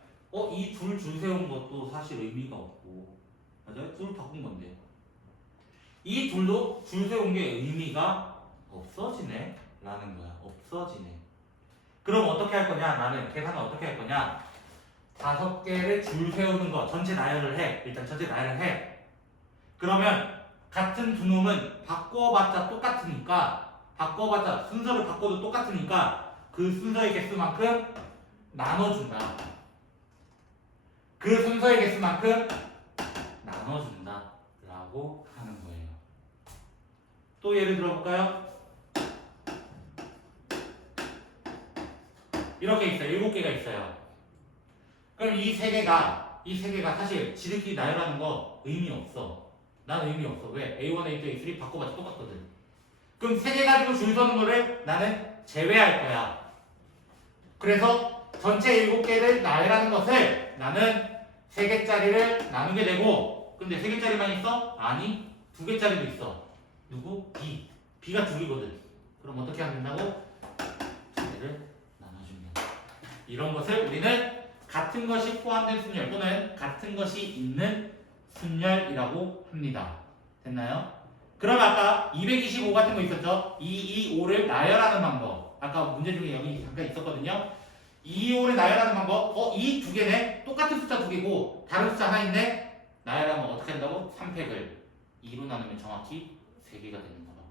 이 줄 세운 것도 사실 의미가 없고 맞아요? 둘 바꾼 건데 이 둘도 줄 세운 게 의미가 없어지네 라는 거야. 없어지네. 그럼 어떻게 할 거냐? 나는 계산을 어떻게 할 거냐? 5개를 줄 세우는 거 전체 나열을 해. 일단 전체 나열을 해. 그러면 같은 두 놈은 바꿔봤자 똑같으니까 바꿔봤자 순서를 바꿔도 똑같으니까 그 순서의 개수만큼 나눠준다. 그 순서의 개수만큼 나눠준다 라고 하는 거예요. 또 예를 들어볼까요? 이렇게 있어요. 7개가 있어요. 그럼 이 세 개가 사실 지들끼리 나열하는 거 의미 없어. 난 의미 없어. 왜? A1, A2, A3 바꿔봤자 똑같거든. 그럼 3개 가지고 줄 서는 거를 나는 제외할 거야. 그래서 전체 7개를 나열하는 것을 나는 3개짜리를 나누게 되고 근데 3개짜리만 있어? 아니 2개짜리도 있어. 누구? B. B가 2개거든. 그럼 어떻게 하면 된다고? 2개를 나눠주면 이런 것을 우리는 같은 것이 포함된 순열 또는 같은 것이 있는 순열이라고 합니다. 됐나요? 그럼 아까 225 같은 거 있었죠? 2, 2, 5를 나열하는 방법. 아까 문제 중에 여기 잠깐 있었거든요. 2, 5를 나열하는 방법. 이 2개네? 똑같은 숫자 2개고 다른 숫자 하나인데 나열하면 어떻게 한다고? 3팩을 2로 나누면 정확히 3개가 되는 거다.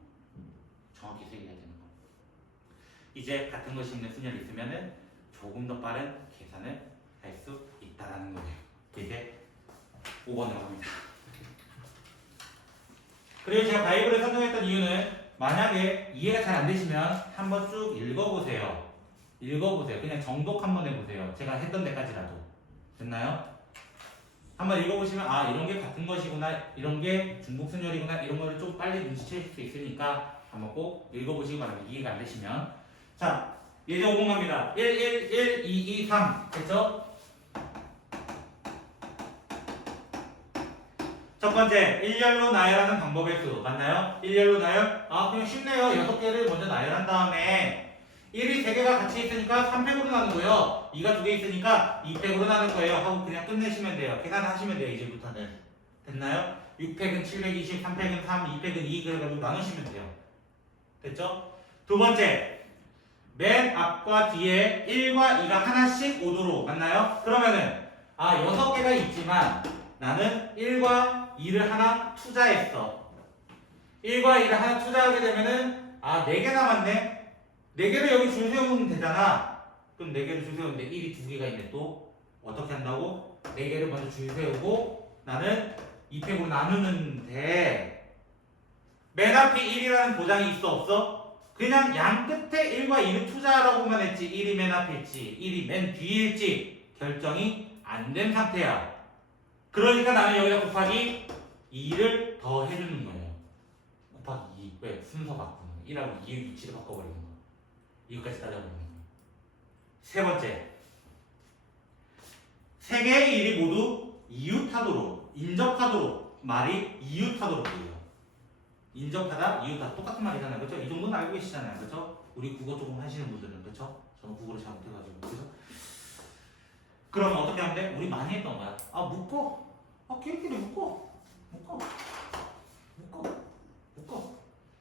정확히 3개가 되는 거. 이제 같은 것이 있는 순열이 있으면은 조금 더 빠른 계산을 할 수 있다라는 거예요. 이제 5번으로 갑니다. 그리고 제가 바이블을 선정했던 이유는 만약에 이해가 잘 안 되시면 한번 쭉 읽어보세요. 그냥 정독 한번 해보세요. 제가 했던 데까지라도. 됐나요? 한번 읽어보시면 이런 게 같은 것이구나, 이런 게 중복순열이구나, 이런 거를 좀 빨리 눈치채실 수 있으니까 한번 꼭 읽어보시기 바랍니다. 이해가 안 되시면. 자, 예제 5번 갑니다. 1, 1, 1, 2, 2, 3. 됐죠? 첫 번째, 일렬로 나열하는 방법의 수. 맞나요? 일렬로 나열? 그냥 쉽네요. 6개를 먼저 나열한 다음에 1이 3개가 같이 있으니까 3팩으로 나누고요. 2가 2개 있으니까 2팩으로 나눌 거예요. 하고 그냥 끝내시면 돼요. 계산하시면 돼요. 이제부터는. 됐나요? 6팩은 720, 3팩은 3, 2팩은 2 그래가지고 나누시면 돼요. 됐죠? 두 번째, 맨 앞과 뒤에 1과 2가 하나씩 오도록 맞나요? 그러면은 6개가 있지만 나는 1과 2를 하나 투자했어. 1과 2를 하나 투자하게 되면은 4개 남았네. 4개를 여기 줄 세우면 되잖아. 그럼 4개를 줄 세우는데 1이 2개가 있네. 또 어떻게 한다고? 4개를 먼저 줄 세우고 나는 2팩으로 나누는데 맨 앞에 1이라는 보장이 있어 없어? 그냥 양 끝에 1과 2를 투자하라고만 했지 1이 맨 앞에 있지 1이 맨 뒤에 있지 결정이 안 된 상태야. 그러니까 나는 여기다 곱하기 2를 더 해주는 거예요. 곱하기 2. 왜? 순서 바꾸는 거. 1하고 2의 위치를 바꿔버리는 거. 이거까지 따져버리는 거. 세 번째. 세 개의 일이 모두 이웃하도록, 인접하도록 말이 이웃하도록 돼요. 인접하다, 이웃하다 똑같은 말이잖아요. 그렇죠? 이 정도는 알고 계시잖아요. 그렇죠? 우리 국어 조금 하시는 분들은 그렇죠? 저는 국어를 잘 못해가지고 그렇죠? 그럼 어떻게 하면 돼? 우리 많이 했던 거야. 묶어. 끼리끼리 묶어.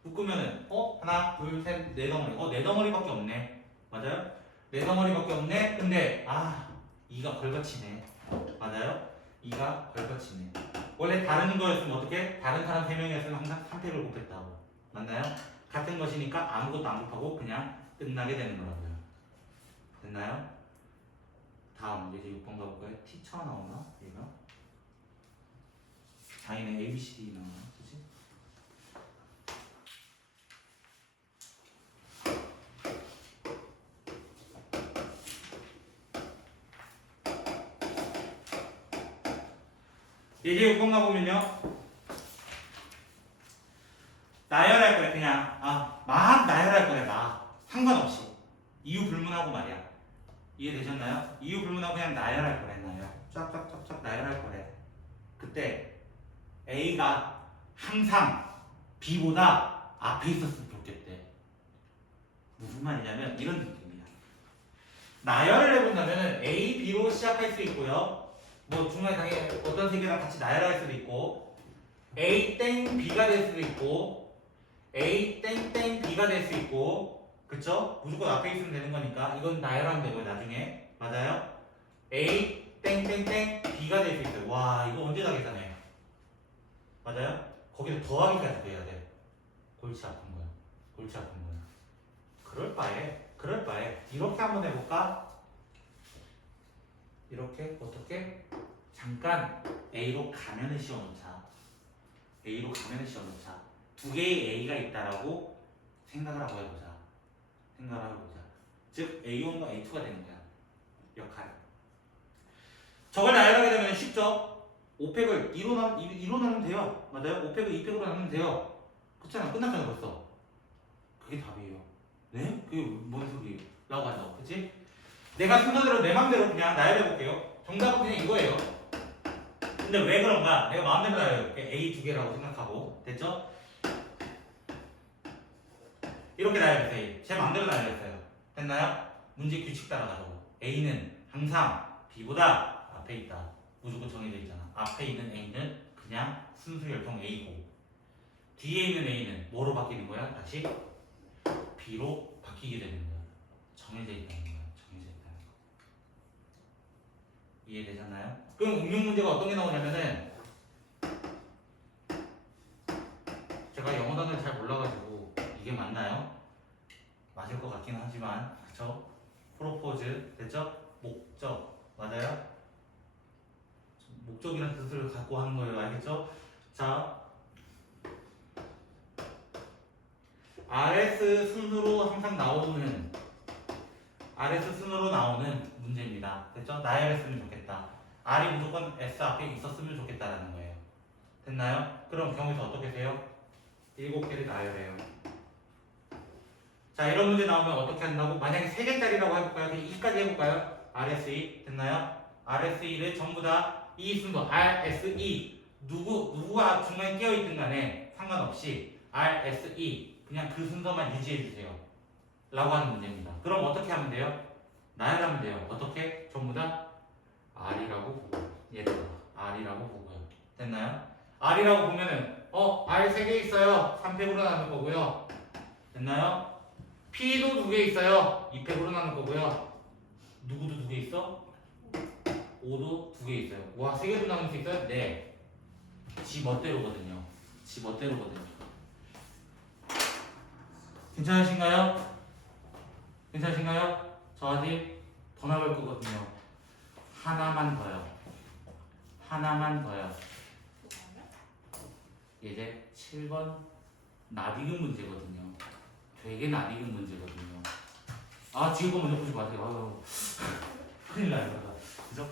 묶으면은 하나, 둘, 셋, 네 덩어리. 네 덩어리밖에 없네. 맞아요? 네 덩어리밖에 없네. 근데 2가 걸거치네. 맞아요? 2가 걸거치네. 원래 다른 거였으면 어떻게? 다른 사람 3명이었으면 항상 3팩을 곱했다고. 맞나요? 같은 것이니까 아무것도 안 곱하고 그냥 끝나게 되는 거라고요. 됐나요? 다음 이제 6번 가볼까요? 티처 나오나? 얘가? 아니네 ABCD 나오나? 그치? 이제 6번 가보면요 나열할 거야 그냥 막 나열할 거야 막 상관없이 이유 불문하고 말이야. 이해되셨나요? 이유 불문하고 그냥 나열할 거래. 나열 쫙쫙쫙쫙 나열할 거래. 그때 A가 항상 B보다 앞에 있었으면 좋겠대. 무슨 말이냐면 이런 느낌이야. 나열을 해본다면 A, B로 시작할 수 있고요. 뭐 중간에 당연히 어떤 세 개랑 같이 나열할 수도 있고 A 땡 B가 될 수도 있고 A 땡 땡 B가 될 수 있고 그쵸? 무조건 앞에 있으면 되는 거니까 이건 나열하면 되고요 나중에. 맞아요? A 땡땡땡 B가 될 수 있어요. 와 이거 언제 다 계산해? 맞아요? 거기서 더하기까지 해야 돼. 골치 아픈 거야. 골치 아픈 거야. 그럴 바에 이렇게 한번 해볼까? 이렇게 어떻게? 잠깐 A로 가면을 씌워놓자. A로 가면을 씌워놓자. 두 개의 A가 있다라고 생각을 하고 해보자. 즉 A1과 A2가 되는 거야. 역할. 저걸 나열하게 되면 쉽죠? 5팩을 2로 나누면 돼요. 맞아요? 5팩을 2팩으로 나누면 돼요. 그렇잖아. 끝났잖아 벌써. 그게 답이에요. 네? 그게 뭔 소리예요? 라고 한다고. 그치? 내가 순서대로 내 맘대로 그냥 나열해볼게요. 정답은 그냥 이거예요. 근데 왜 그런가? 내가 마음대로 나열해볼게. A 두 개라고 생각하고. 됐죠? 이렇게 나열했어요. 제 마음대로 나열했어요. 됐나요? 문제 규칙 따라가고 A는 항상 B보다 앞에 있다. 무조건 정해져 있잖아. 앞에 있는 A는 그냥 순수 혈통 A고 뒤에 있는 A는 뭐로 바뀌는 거야? 다시 B로 바뀌게 되는 거야. 정해져 있다는 거야. 정해져 있다는 거. 이해되셨나요? 그럼 응용 문제가 어떤 게 나오냐면은 제가 영어 단어를 잘 몰라가지고 이게 맞나요? 맞을 것 같긴 하지만 그쵸? 프로포즈 됐죠? 목적 맞아요? 목적이라는 뜻을 갖고 하는 거예요. 알겠죠? 자 RS 순으로 항상 나오는 RS 순으로 나오는 문제입니다. 됐죠? 나열했으면 좋겠다. R이 무조건 S 앞에 있었으면 좋겠다라는 거예요. 됐나요? 그럼 경우에서 어떻게 돼요? 7개를 나열해요. 자 이런 문제 나오면 어떻게 한다고? 만약에 3개짜리라고 해볼까요? 그냥 2까지 해볼까요? RSE 됐나요? RSE를 전부 다 이 순서 RSE 누구가 중간에 끼어있든 간에 상관없이 RSE 그냥 그 순서만 유지해주세요 라고 하는 문제입니다. 그럼 어떻게 하면 돼요? 나열하면 돼요. 어떻게? 전부 다 R이라고 보고요. 얘들아 R이라고 보고요. 됐나요? R이라고 보면은 R 3개 있어요. 3팩으로 나눌 거고요. 됐나요? P도 두 개 있어요. 2팩으로 나눌 거고요. 누구도 두 개 있어? 5도 두 개 있어요. 와, 세 개도 나눌 수 있어요? 네. 지 멋대로거든요. 지 멋대로거든요. 괜찮으신가요? 괜찮으신가요? 저 아직 더 나갈 거거든요. 하나만 더요. 하나만 더요. 이제 7번 낯익은 문제거든요. 되게 낯익은 문제거든요. 아, 지금 거 먼저 보지 마세요. 아유, 큰일 나요, 그러다. 그죠?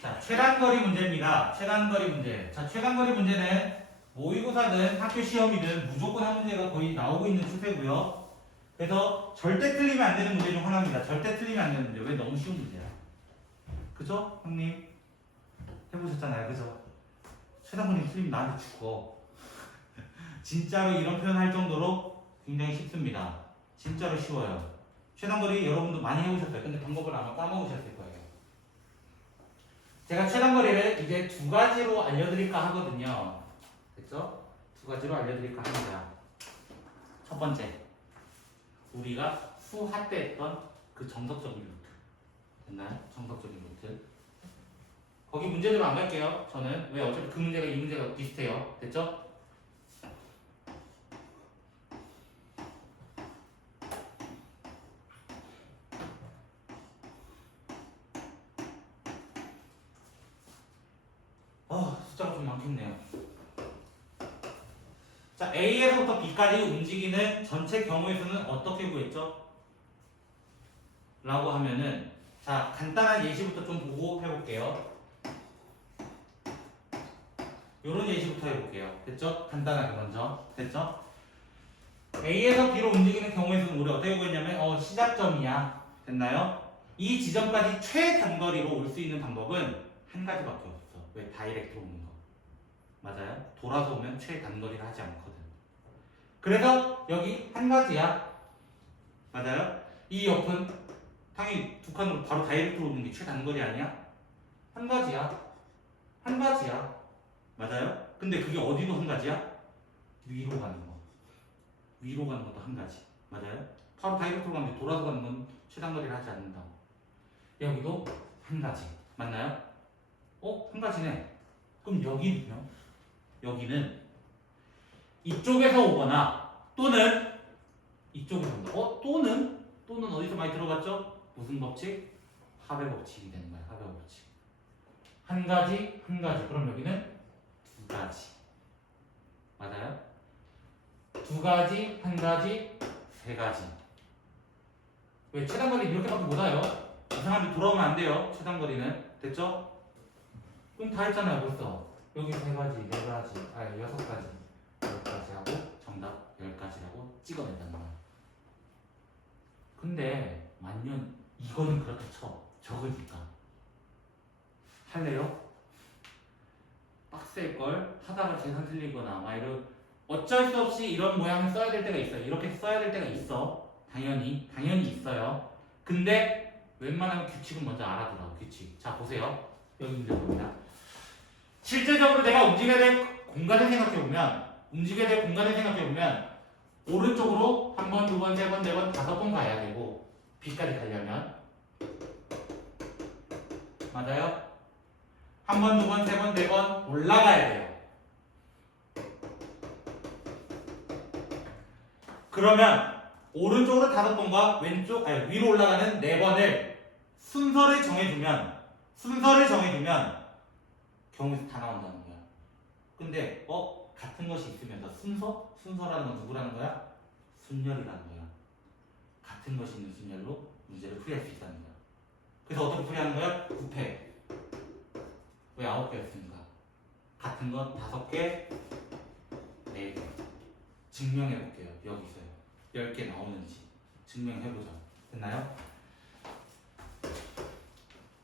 자, 최단거리 문제입니다. 최단거리 문제. 자, 최단거리 문제는 모의고사든 학교 시험이든 무조건 한 문제가 거의 나오고 있는 추세고요. 그래서 절대 틀리면 안 되는 문제 중 하나입니다. 절대 틀리면 안 되는 문제. 왜? 너무 쉬운 문제야. 그죠? 형님? 해보셨잖아요. 그죠? 최단거리 틀리면 나한테 죽어. 진짜로 이런 표현 할 정도로 굉장히 쉽습니다. 진짜로 쉬워요. 최단거리 여러분도 많이 해보셨어요. 근데 방법을 아마 까먹으셨을 거예요. 제가 최단거리를 이제 두 가지로 알려드릴까 하거든요. 됐죠? 두 가지로 알려드릴까 합니다. 첫 번째, 우리가 수학 때 했던 그 정석적인 루트. 됐나요? 정석적인 루트. 거기 문제대로 안 갈게요. 저는. 왜? 어차피 그 문제가 이 문제가 비슷해요. 됐죠? 숫자가 좀 많겠네요. 자, A에서부터 B까지 움직이는 전체 경우의 수는 어떻게 구했죠? 라고 하면은, 자, 간단한 예시부터 좀 보고 해볼게요. 요런 예시부터 해볼게요. 됐죠? 간단하게 먼저. 됐죠? A에서 B로 움직이는 경우의 수는 우리 어떻게 구했냐면, 시작점이야. 됐나요? 이 지점까지 최단거리로 올 수 있는 방법은 한 가지밖에 없어. 왜? 다이렉트로 오는 거. 맞아요? 돌아서 오면 최단거리를 하지 않거든. 그래서 여기 한 가지야. 맞아요? 이 옆은 당연히 두 칸으로 바로 다이렉트로 오는 게 최단거리 아니야? 한 가지야. 한 가지야. 맞아요? 근데 그게 어디도 한 가지야? 위로 가는 거. 위로 가는 것도 한 가지. 맞아요? 바로 다이렉트로 가는데 돌아서 가는 건 최단거리를 하지 않는다고. 여기도 한 가지. 맞나요? 한 가지네. 그럼 여기는요? 여기는 이쪽에서 오거나 또는 이쪽에서 온다. 또는 어디서 많이 들어봤죠? 무슨 법칙? 합의 법칙이 되는 거야. 합의 법칙. 한 가지, 한 가지. 그럼 여기는 두 가지. 맞아요? 두 가지, 한 가지, 세 가지. 왜? 최단거리 이렇게밖에 못 와요. 이상한 데 돌아오면 안 돼요. 최단거리는. 됐죠? 그럼 다 했잖아요. 벌써. 여기 세 가지, 네 가지, 여섯 가지, 10가지 하고 정답 10가지라고 찍어낸다는 거야. 근데 만년 이거는 그렇다 쳐. 적으니까. 할래요? 빡셀걸? 하다가 계산 틀리거나 막 이런 어쩔 수 없이 이런 모양을 써야 될 때가 있어요. 이렇게 써야 될 때가 있어. 당연히 있어요. 근데 웬만하면 규칙은 먼저 알아두라고. 규칙. 자, 보세요. 여기 문제 봅니다. 실제적으로 내가 움직여야 될 공간을 생각해보면 오른쪽으로 한 번, 두 번, 세 번, 네 번, 5번 가야 되고 B까지 가려면 맞아요? 한 번, 두 번, 세 번, 네 번 올라가야 돼요. 그러면 오른쪽으로 5번과 위로 올라가는 4번을 순서를 정해주면 경우에서 다 나온다는 거야. 근데 같은 것이 있으면서 순서라는 건 누구라는 거야? 순열이라는 거야. 같은 것이 있는 순열로 문제를 풀이할 수 있다는 거야. 그래서 어떻게 풀이하는 거야? 9패. 왜 9개였습니까? 같은 것 5개, 4개. 증명해볼게요. 여기 있어요. 10개 나오는지 증명해보자. 됐나요?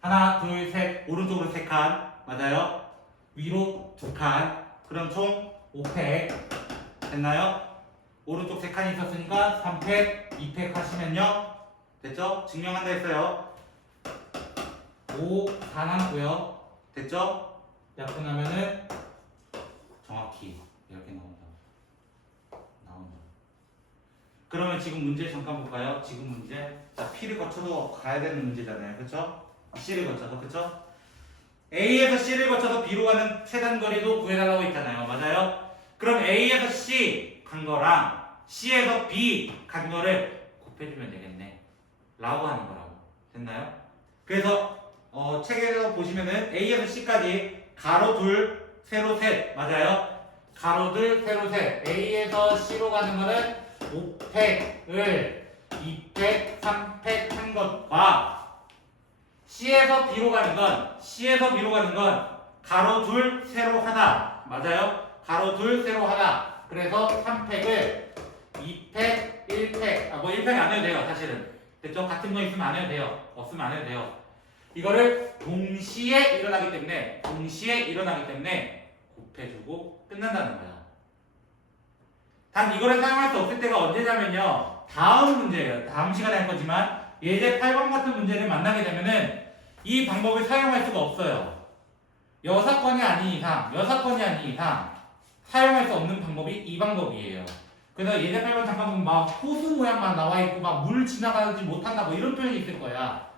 하나, 둘, 셋. 오른쪽으로 3칸. 맞아요? 위로 2칸. 그럼 총 5팩. 됐나요? 오른쪽 3칸이 있었으니까 3팩, 2팩 하시면요. 됐죠? 증명한다 했어요. 5, 4 남고요. 됐죠? 약분하면은 정확히 이렇게 나온다. 그러면 지금 문제 잠깐 볼까요? 지금 문제. 자, P를 거쳐도 가야 되는 문제잖아요. 그쵸? C를 거쳐서, 그쵸? A에서 C를 거쳐서 B로 가는 최단 거리도 구해달라고 했잖아요. 맞아요? 그럼 A에서 C 간 거랑 C에서 B 간 거를 곱해주면 되겠네. 라고 하는 거라고. 됐나요? 그래서 책에서 보시면은 A에서 C까지 가로 둘, 세로 셋. 맞아요? 가로 둘, 세로 셋. A에서 C로 가는 거는 5팩을 2팩, 3팩 한 것과 C에서 B로 가는 건 가로 둘, 세로 하나. 맞아요? 가로 둘, 세로 하나. 그래서 3팩을 2팩, 1팩. 뭐 1팩 안 해도 돼요, 사실은. 됐죠? 같은 거 있으면 안 해도 돼요. 없으면 안 해도 돼요. 이거를 동시에 일어나기 때문에 곱해주고 끝난다는 거야. 단 이거를 사용할 수 없을 때가 언제냐면요. 다음 문제예요. 다음 시간에 할 거지만 예제 8번 같은 문제를 만나게 되면은 이 방법을 사용할 수가 없어요. 여사건이 아닌 이상 사용할 수 없는 방법이 이 방법이에요. 그래서 예제 8번 잠깐 보면 막 호수 모양만 나와 있고 막 물 지나가지 못한다 뭐 이런 표현이 있을 거야.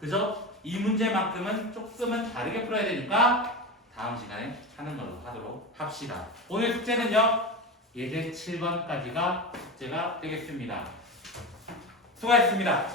그죠? 이 문제만큼은 조금은 다르게 풀어야 되니까 다음 시간에 하는 걸로 하도록 합시다. 오늘 숙제는요. 예제 7번까지가 숙제가 되겠습니다. 수고하셨습니다.